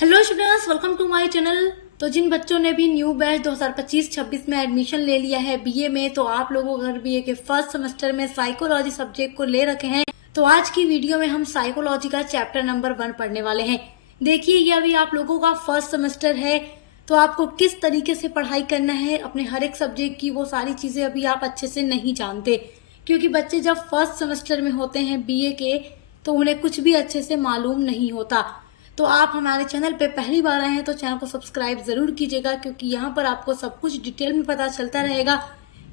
Hello students, welcome to my channel. तो जिन बच्चों ने भी न्यू बैच 2025-26 में एडमिशन ले लिया है बीए में, तो आप लोगों अगर बीए के फर्स्ट सेमेस्टर में साइकोलॉजी सब्जेक्ट को ले रखे हैं तो आज की वीडियो में हम साइकोलॉजी का चैप्टर नंबर 1 पढ़ने वाले हैं। देखिए, ये अभी आप लोगों का फर्स्ट सेमेस्टर है, तो आपको किस तरीके से पढ़ाई करना है अपने हर एक सब्जेक्ट की, वो सारी चीजें अभी आप अच्छे से नहीं जानते, क्योंकि बच्चे जब फर्स्ट सेमेस्टर में होते हैं बीए के तो उन्हें कुछ भी अच्छे से मालूम नहीं होता। तो आप हमारे चैनल पे पहली बार आए हैं तो चैनल को सब्सक्राइब जरूर कीजिएगा, क्योंकि यहाँ पर आपको सब कुछ डिटेल में पता चलता रहेगा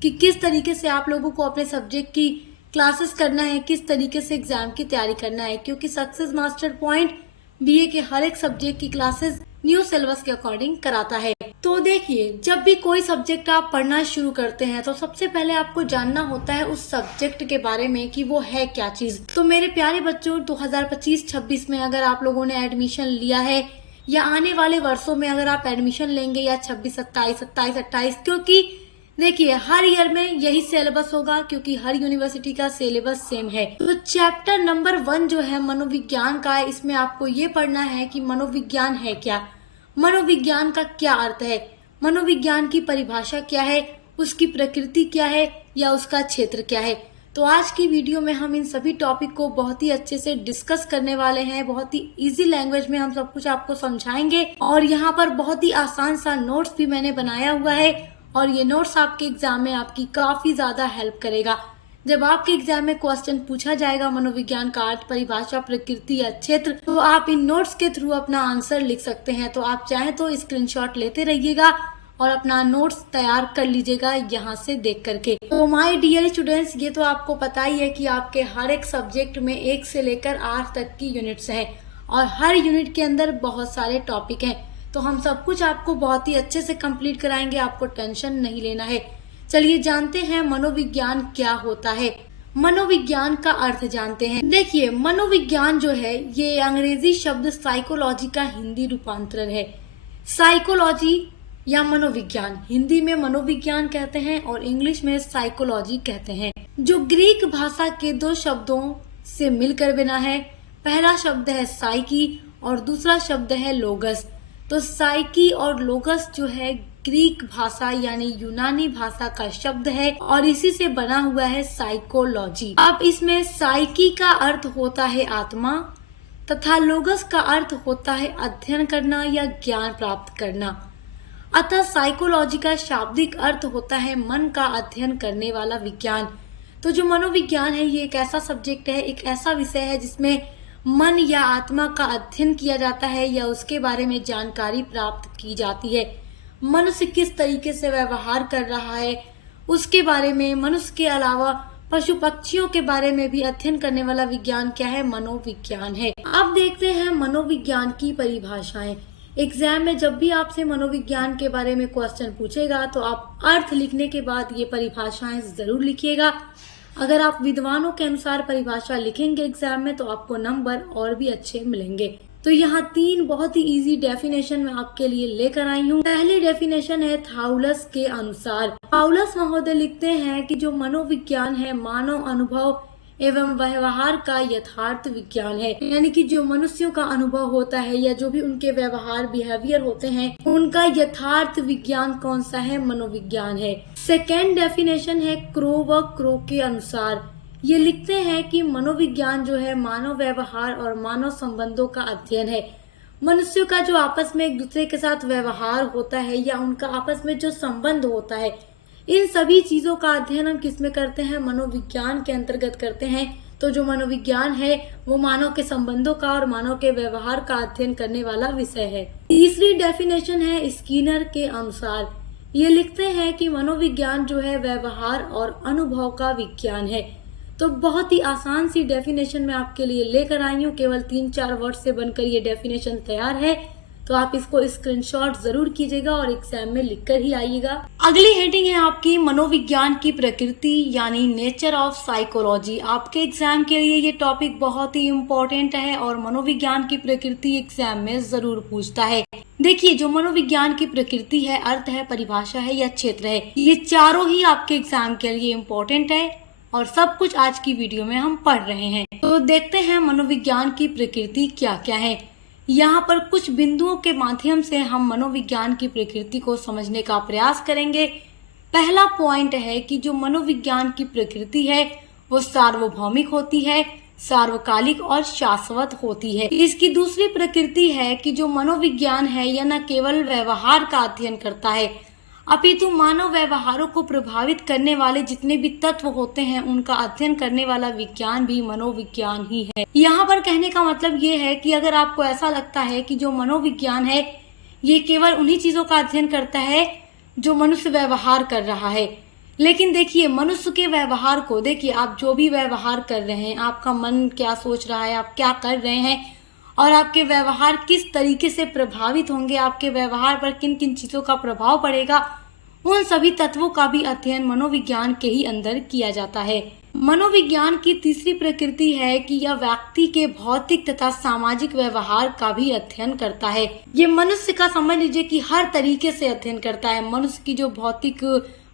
कि किस तरीके से आप लोगों को अपने सब्जेक्ट की क्लासेस करना है, किस तरीके से एग्जाम की तैयारी करना है, क्योंकि सक्सेस मास्टर पॉइंट बीए के हर एक सब्जेक्ट की क्लासेस न्यू सिलेबस के अकॉर्डिंग कराता है। तो देखिए, जब भी कोई सब्जेक्ट आप पढ़ना शुरू करते हैं तो सबसे पहले आपको जानना होता है उस सब्जेक्ट के बारे में कि वो है क्या चीज। तो मेरे प्यारे बच्चों, 2025-26 में अगर आप लोगों ने एडमिशन लिया है या आने वाले वर्षों में अगर आप एडमिशन लेंगे, या 26, 27, 27, 28, क्योंकि देखिए हर ईयर में यही सिलेबस होगा, क्योंकि हर यूनिवर्सिटी का सिलेबस सेम है। तो चैप्टर नंबर 1 जो है मनोविज्ञान का है, इसमें आपको ये पढ़ना है कि मनोविज्ञान है क्या, मनोविज्ञान का क्या अर्थ है, मनोविज्ञान की परिभाषा क्या है, उसकी प्रकृति क्या है या उसका क्षेत्र क्या है। तो आज की वीडियो में हम इन सभी टॉपिक को बहुत ही अच्छे से डिस्कस करने वाले हैं। बहुत ही इजी लैंग्वेज में हम सब कुछ आपको समझाएंगे, और यहाँ पर बहुत ही आसान सा नोट्स भी मैंने बनाया हुआ है, और ये नोट्स आपके एग्जाम में आपकी काफी ज्यादा हेल्प करेगा। जब आपके एग्जाम में क्वेश्चन पूछा जाएगा मनोविज्ञान का अर्थ, परिभाषा, प्रकृति या क्षेत्र, तो आप इन नोट्स के थ्रू अपना आंसर लिख सकते हैं। तो आप चाहें तो स्क्रीनशॉट लेते रहिएगा और अपना नोट्स तैयार कर लीजिएगा यहाँ से देख करके। तो माय डियर स्टूडेंट्स, ये तो आपको पता ही है कि आपके हर एक सब्जेक्ट में 1 से लेकर 8 तक की यूनिट्स हैं, और हर यूनिट के अंदर बहुत सारे टॉपिक हैं। तो हम सब कुछ आपको बहुत ही अच्छे से कंप्लीट कराएंगे, आपको टेंशन नहीं लेना है। चलिए जानते हैं मनोविज्ञान क्या होता है। मनोविज्ञान का अर्थ जानते हैं। देखिए, मनोविज्ञान जो है ये अंग्रेजी शब्द साइकोलॉजी का हिंदी रूपांतरण है। साइकोलॉजी या मनोविज्ञान, हिंदी में मनोविज्ञान कहते हैं और इंग्लिश में साइकोलॉजी कहते हैं, जो ग्रीक भाषा के 2 शब्दों से मिलकर बना है। पहला शब्द है साइकी और दूसरा शब्द है लोगस। तो साइकी और लोगस जो है ग्रीक भाषा यानी यूनानी भाषा का शब्द है, और इसी से बना हुआ है साइकोलॉजी। अब इसमें साइकी का अर्थ होता है आत्मा, तथा लोगस का अर्थ होता है अध्ययन करना या ज्ञान प्राप्त करना। अतः साइकोलॉजी का शाब्दिक अर्थ होता है मन का अध्ययन करने वाला विज्ञान। तो जो मनोविज्ञान है ये एक ऐसा सब्जेक्ट है, एक ऐसा विषय है जिसमें मन या आत्मा का अध्ययन किया जाता है या उसके बारे में जानकारी प्राप्त की जाती है। मनुष्य किस तरीके से व्यवहार कर रहा है उसके बारे में, मनुष्य के अलावा पशु पक्षियों के बारे में भी अध्ययन करने वाला विज्ञान क्या है, मनोविज्ञान है। अब देखते हैं मनोविज्ञान की परिभाषाएं। एग्जाम में जब भी आपसे मनोविज्ञान के बारे में क्वेश्चन पूछेगा तो आप अर्थ लिखने के बाद ये परिभाषाएं जरूर लिखिएगा। अगर आप विद्वानों के अनुसार परिभाषा लिखेंगे एग्जाम में तो आपको नंबर और भी अच्छे मिलेंगे। तो यहाँ 3 बहुत ही इजी डेफिनेशन मैं आपके लिए लेकर आई हूँ। पहली डेफिनेशन है थाउलस के अनुसार। थाउलस महोदय लिखते हैं कि जो मनोविज्ञान है मानव अनुभव एवं व्यवहार का यथार्थ विज्ञान है, यानी कि जो मनुष्यों का अनुभव होता है या जो भी उनके व्यवहार बिहेवियर होते हैं उनका यथार्थ विज्ञान कौन सा है, मनोविज्ञान है। सेकेंड डेफिनेशन है क्रो व क्रो के अनुसार। ये लिखते हैं कि मनोविज्ञान जो है मानव व्यवहार और मानव संबंधों का अध्ययन है। मनुष्यों का जो आपस में एक दूसरे के साथ व्यवहार होता है या उनका आपस में जो संबंध होता है, इन सभी चीजों का अध्ययन हम किसमें करते हैं, मनोविज्ञान के अंतर्गत करते हैं। तो जो मनोविज्ञान है वो मानव के संबंधों का और मानव के व्यवहार का अध्ययन करने वाला विषय है। तीसरी डेफिनेशन है स्किनर के अनुसार। ये लिखते हैं कि मनोविज्ञान जो है व्यवहार और अनुभव का विज्ञान है। तो बहुत ही आसान सी डेफिनेशन मैं आपके लिए लेकर आई हूँ, केवल 3-4 वर्ड से बनकर ये डेफिनेशन तैयार है। तो आप इसको स्क्रीनशॉट जरूर कीजिएगा और एग्जाम में लिखकर ही आइएगा। अगली हेडिंग है आपकी मनोविज्ञान की प्रकृति यानी नेचर ऑफ साइकोलॉजी। आपके एग्जाम के लिए ये टॉपिक बहुत ही इम्पोर्टेंट है और मनोविज्ञान की प्रकृति एग्जाम में जरूर पूछता है। देखिए, जो मनोविज्ञान की प्रकृति है, अर्थ है, परिभाषा है या क्षेत्र है, ये चारों ही आपके एग्जाम के लिए इम्पोर्टेंट है और सब कुछ आज की वीडियो में हम पढ़ रहे हैं। तो देखते हैं मनोविज्ञान की प्रकृति क्या क्या है। यहाँ पर कुछ बिंदुओं के माध्यम से हम मनोविज्ञान की प्रकृति को समझने का प्रयास करेंगे। पहला पॉइंट है कि जो मनोविज्ञान की प्रकृति है वो सार्वभौमिक होती है, सार्वकालिक और शाश्वत होती है। इसकी दूसरी प्रकृति है कि जो मनोविज्ञान है यह न केवल व्यवहार का अध्ययन करता है अपितु मानव व्यवहारों को प्रभावित करने वाले जितने भी तत्व होते हैं उनका अध्ययन करने वाला विज्ञान भी मनोविज्ञान ही है। यहाँ पर कहने का मतलब ये है कि अगर आपको ऐसा लगता है कि जो मनोविज्ञान है ये केवल उन्हीं चीजों का अध्ययन करता है जो मनुष्य व्यवहार कर रहा है, लेकिन देखिए मनुष्य के व्यवहार को देखिए, आप जो भी व्यवहार कर रहे हैं, आपका मन क्या सोच रहा है, आप क्या कर रहे हैं और आपके व्यवहार किस तरीके से प्रभावित होंगे, आपके व्यवहार पर किन किन चीजों का प्रभाव पड़ेगा, उन सभी तत्वों का भी अध्ययन मनोविज्ञान के ही अंदर किया जाता है। मनोविज्ञान की तीसरी प्रकृति है कि यह व्यक्ति के भौतिक तथा सामाजिक व्यवहार का भी अध्ययन करता है। ये मनुष्य का समझ लीजिए कि हर तरीके से अध्ययन करता है। मनुष्य की जो भौतिक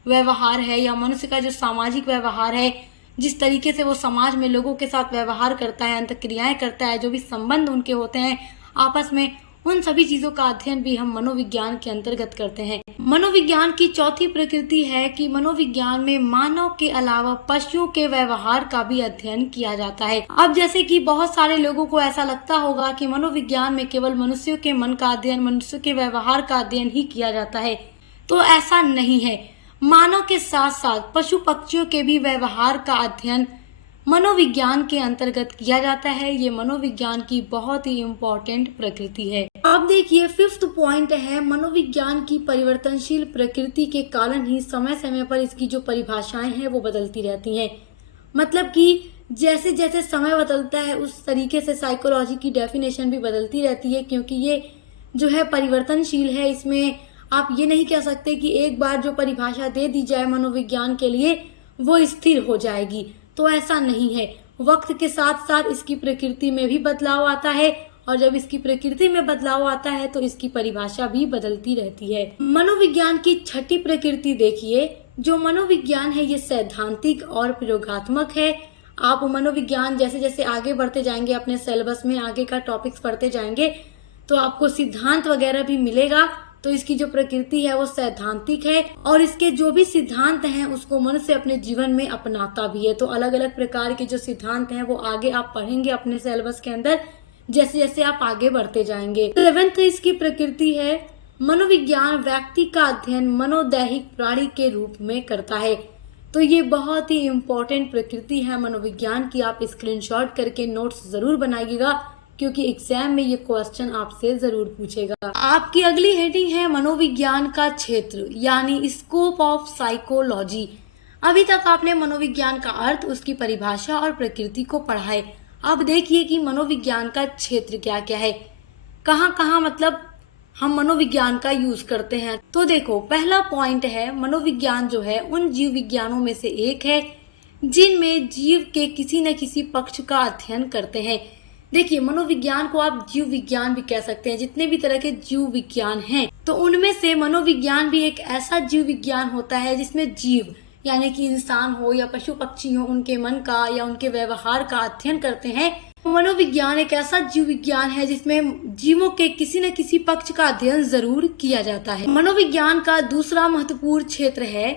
व्यवहार है या मनुष्य का जो सामाजिक व्यवहार है, जिस तरीके से वो समाज में लोगों के साथ व्यवहार करता है, अंतःक्रियाएं करता है, जो भी संबंध उनके होते हैं आपस में, उन सभी चीजों का अध्ययन भी हम मनोविज्ञान के अंतर्गत करते हैं। मनोविज्ञान की चौथी प्रकृति है कि मनोविज्ञान में मानव के अलावा पशुओं के व्यवहार का भी अध्ययन किया जाता है। अब जैसे कि बहुत सारे लोगों को ऐसा लगता होगा कि मनोविज्ञान में केवल मनुष्यों के मन का अध्ययन, मनुष्य के व्यवहार का अध्ययन ही किया जाता है, तो ऐसा नहीं है। मानव के साथ साथ पशु पक्षियों के भी व्यवहार का अध्ययन मनोविज्ञान के अंतर्गत किया जाता है। ये मनोविज्ञान की बहुत ही इम्पोर्टेंट प्रकृति है। अब देखिए फिफ्थ पॉइंट है, मनोविज्ञान की परिवर्तनशील प्रकृति के कारण ही समय समय पर इसकी जो परिभाषाएं हैं वो बदलती रहती हैं। मतलब कि जैसे जैसे समय बदलता है उस तरीके से साइकोलॉजी की डेफिनेशन भी बदलती रहती है, क्योंकि ये जो है परिवर्तनशील है। इसमें आप ये नहीं कह सकते कि एक बार जो परिभाषा दे दी जाए मनोविज्ञान के लिए वो स्थिर हो जाएगी, तो ऐसा नहीं है। वक्त के साथ साथ इसकी प्रकृति में भी बदलाव आता है और जब इसकी प्रकृति में बदलाव आता है तो इसकी परिभाषा भी बदलती रहती है। मनोविज्ञान की छठी प्रकृति देखिए, जो मनोविज्ञान है ये सैद्धांतिक और प्रयोगात्मक है। आप मनोविज्ञान जैसे जैसे आगे बढ़ते जाएंगे, अपने सिलेबस में आगे का टॉपिक्स पढ़ते जाएंगे तो आपको सिद्धांत वगैरह भी मिलेगा। तो इसकी जो प्रकृति है वो सैद्धांतिक है और इसके जो भी सिद्धांत हैं उसको मनुष्य अपने जीवन में अपनाता भी है। तो अलग अलग प्रकार के जो सिद्धांत हैं वो आगे आप पढ़ेंगे अपने सिलेबस के अंदर जैसे जैसे आप आगे बढ़ते जाएंगे। 11th इसकी प्रकृति है, मनोविज्ञान व्यक्ति का अध्ययन मनोदैहिक प्राणी के रूप में करता है। तो ये बहुत ही इम्पोर्टेंट प्रकृति है मनोविज्ञान की। आप स्क्रीनशॉट करके नोट्स जरूर बनाइएगा क्योंकि एग्जाम में ये क्वेश्चन आपसे जरूर पूछेगा। आपकी अगली हेडिंग है मनोविज्ञान का क्षेत्र यानी स्कोप ऑफ साइकोलॉजी। अभी तक आपने मनोविज्ञान का अर्थ, उसकी परिभाषा और प्रकृति को पढ़ा है। अब देखिए कि मनोविज्ञान का क्षेत्र क्या क्या है, कहाँ कहाँ मतलब हम मनोविज्ञान का यूज करते हैं। तो देखो पहला पॉइंट है, मनोविज्ञान जो है उन जीव विज्ञानों में से एक है जिनमें जीव के किसी न किसी पक्ष का अध्ययन करते हैं। देखिए मनोविज्ञान को आप जीव विज्ञान भी कह सकते हैं। जितने भी तरह के जीव विज्ञान हैं तो उनमें से मनोविज्ञान भी एक ऐसा जीव विज्ञान होता है जिसमें जीव यानी कि इंसान हो या पशु पक्षी हो, उनके मन का या उनके व्यवहार का अध्ययन करते हैं। मनोविज्ञान एक ऐसा जीव विज्ञान है जिसमें जीवों के किसी न किसी पक्ष का अध्ययन जरूर किया जाता है। मनोविज्ञान का दूसरा महत्वपूर्ण क्षेत्र है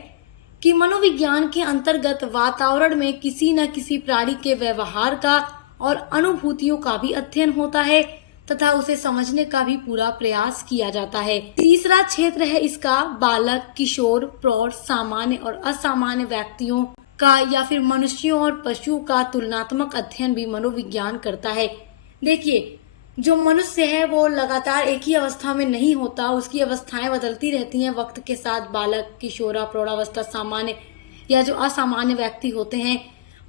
कि मनोविज्ञान के अंतर्गत वातावरण में किसी न किसी प्राणी के व्यवहार का और अनुभूतियों का भी अध्ययन होता है तथा उसे समझने का भी पूरा प्रयास किया जाता है। तीसरा क्षेत्र है इसका बालक, किशोर, प्रौढ़, सामान्य और असामान्य व्यक्तियों का या फिर मनुष्यों और पशुओं का तुलनात्मक अध्ययन भी मनोविज्ञान करता है। देखिए जो मनुष्य है वो लगातार एक ही अवस्था में नहीं होता, उसकी अवस्थाएं बदलती रहती हैं वक्त के साथ। बालक, किशोरा, प्रौढ़ावस्था, सामान्य या जो असामान्य व्यक्ति होते हैं,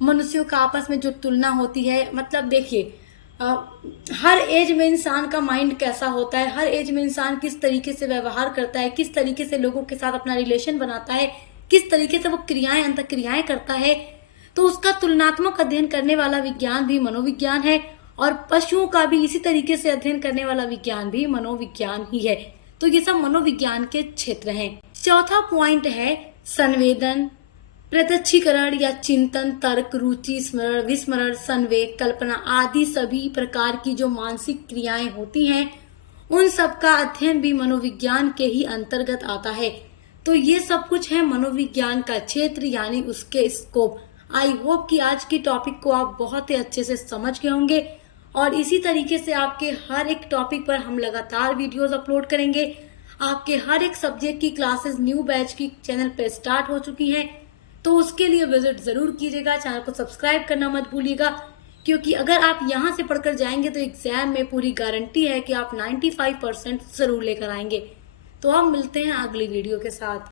मनुष्यों का आपस में जो तुलना होती है, मतलब देखिए हर एज में इंसान का माइंड कैसा होता है, हर एज में इंसान किस तरीके से व्यवहार करता है, किस तरीके से लोगों के साथ अपना रिलेशन बनाता है, किस तरीके से वो क्रियाएं अंतःक्रियाएं करता है, तो उसका तुलनात्मक अध्ययन करने वाला विज्ञान भी मनोविज्ञान है और पशुओं का भी इसी तरीके से अध्ययन करने वाला विज्ञान भी मनोविज्ञान ही है। तो ये सब मनोविज्ञान के क्षेत्र हैं। चौथा पॉइंट है संवेदन, प्रत्यक्षीकरण या चिंतन, तर्क, रुचि, स्मरण, विस्मरण, संवेग, कल्पना आदि सभी प्रकार की जो मानसिक क्रियाएं होती हैं, उन सब का अध्ययन भी मनोविज्ञान के ही अंतर्गत आता है। तो ये सब कुछ है मनोविज्ञान का क्षेत्र, यानी उसके स्कोप। आई होप कि आज की टॉपिक को आप बहुत ही अच्छे से समझ गए होंगे, और इसी तरीके से आपके हर एक टॉपिक पर हम लगातार वीडियोस अपलोड करेंगे। आपके हर एक सब्जेक्ट की क्लासेस न्यू बैच की चैनल पर स्टार्ट हो चुकी हैं, तो उसके लिए विजिट ज़रूर कीजिएगा। चैनल को सब्सक्राइब करना मत भूलिएगा, क्योंकि अगर आप यहाँ से पढ़कर जाएंगे तो एग्जाम में पूरी गारंटी है कि आप 95% ज़रूर लेकर आएंगे। तो अब मिलते हैं अगली वीडियो के साथ।